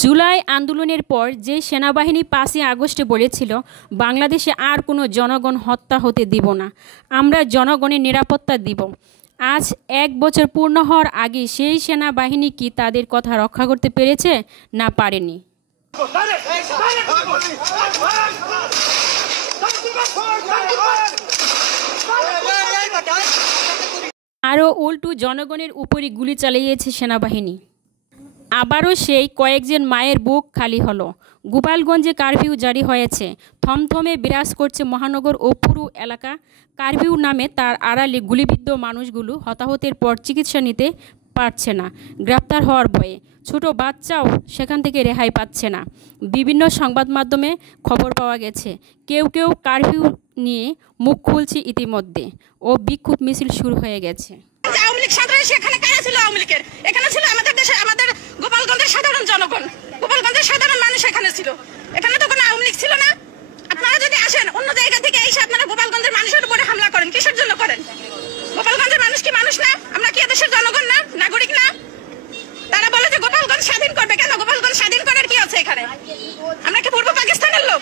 জুলাই আন্দোলনের পর যে সেনাবাহিনী ৫ই আগস্টে বলেছিল বাংলাদেশে আর কোনো জনগণ হত্যা হতে দিব না, আমরা জনগণের নিরাপত্তা দিব, আজ ১ বছর পূর্ণ হওয়ার আগে সেই সেনাবাহিনী কি তাদের কথা রক্ষা করতে পেরেছে? না, পারেনি। আরও উল্টো জনগণের উপরই গুলি চালিয়েছে সেনাবাহিনী। আবারও সেই কয়েকজন মায়ের বুক খালি হলো। গোপালগঞ্জে কারফিউ জারি হয়েছে, থমথমে বিরাজ করছে মহানগর ও পুরো এলাকা। কারফিউ নামে তার আড়ালে গুলিবিদ্ধ মানুষগুলো হতাহতের পর চিকিৎসা নিতে পারছে না গ্রেপ্তার হওয়ার ভয়ে। ছোট বাচ্চাও সেখান থেকে রেহাই পাচ্ছে না। বিভিন্ন সংবাদ মাধ্যমে খবর পাওয়া গেছে কেউ কেউ কারফিউ নিয়ে মুখ খুলছে ইতিমধ্যে ও বিক্ষোভ মিছিল শুরু হয়ে গেছে। গোপালগঞ্জের সাধারণ জনগণ, গোপালগঞ্জের সাধারণ মানুষ এখানে ছিল। এখানে তো কোনো আওয়ামী লীগ ছিল না। আপনারা যদি আসেন অন্য জায়গা থেকে এসে আপনারা গোপালগঞ্জের মানুষের উপরে হামলা করেন, কিসের জন্য করেন? গোপালগঞ্জের মানুষ কি মানুষ না? আমরা কি এদেশের জনগণ না, নাগরিক না? তারা বলে যে গোপালগঞ্জ স্বাধীন করবে। কেন গোপালগঞ্জ স্বাধীন করার কি আছে এখানে? আমরা কি পূর্ব পাকিস্তানের লোক?